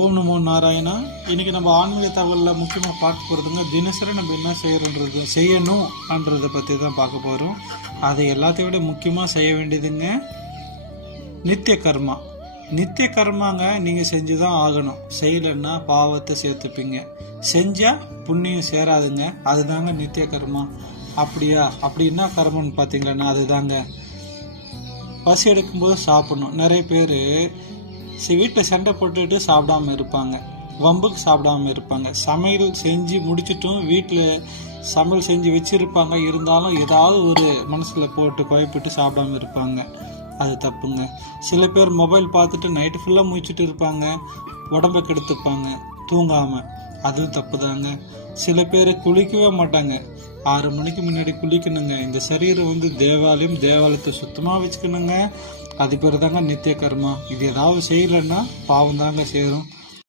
ஓம் நமோ நாராயணா. இன்னைக்கு நம்ம ஆன்மீக தகவலில் முக்கியமாக பார்க்க போகிறதுங்க, தினசரி நம்ம என்ன செய்யணுன்றதை பற்றி தான் பார்க்க போகிறோம். அதை எல்லாத்தையும் விட முக்கியமாக செய்ய வேண்டியதுங்க நித்திய கர்மா. நித்திய கர்மாங்க நீங்கள் செஞ்சு தான் ஆகணும். செய்யலைன்னா பாவத்தை சேர்த்துப்பீங்க, செஞ்சால் புண்ணியம் சேராதுங்க. அதுதாங்க நித்திய கர்மா. அப்படியா? அப்படின்னா கர்மன்னு பார்த்தீங்களன்னா அதுதாங்க பசி எடுக்கும்போது சாப்பிடணும். நிறைய பேர் வீட்டில் சண்டை போட்டுட்டு சாப்பிடாம இருப்பாங்க, வம்புக்கு சாப்பிடாம இருப்பாங்க. சமையல் செஞ்சு முடிச்சுட்டும் வீட்டில் சமையல் செஞ்சு வச்சிருப்பாங்க, இருந்தாலும் ஏதாவது ஒரு மனசில் போட்டு குழப்பிட்டு சாப்பிடாம இருப்பாங்க. அது தப்புங்க. சில பேர் மொபைல் பார்த்துட்டு நைட்டு ஃபுல்லாக முடிச்சுட்டு இருப்பாங்க, உடம்பை கெடுத்துப்பாங்க தூங்காமல். அதுவும் தப்பு தாங்க. சில பேர் குளிக்கவே மாட்டாங்க, 6 மணிக்கு முன்னாடி குளிக்கணுங்க. இந்த சரீரம் தேவாலயத்தை சுத்தமாக வச்சுக்கணுங்க. அது பேர் தாங்க நித்திய கர்மா. இது ஏதாவது செய்யலைன்னா பாவம் தாங்க சேரும்.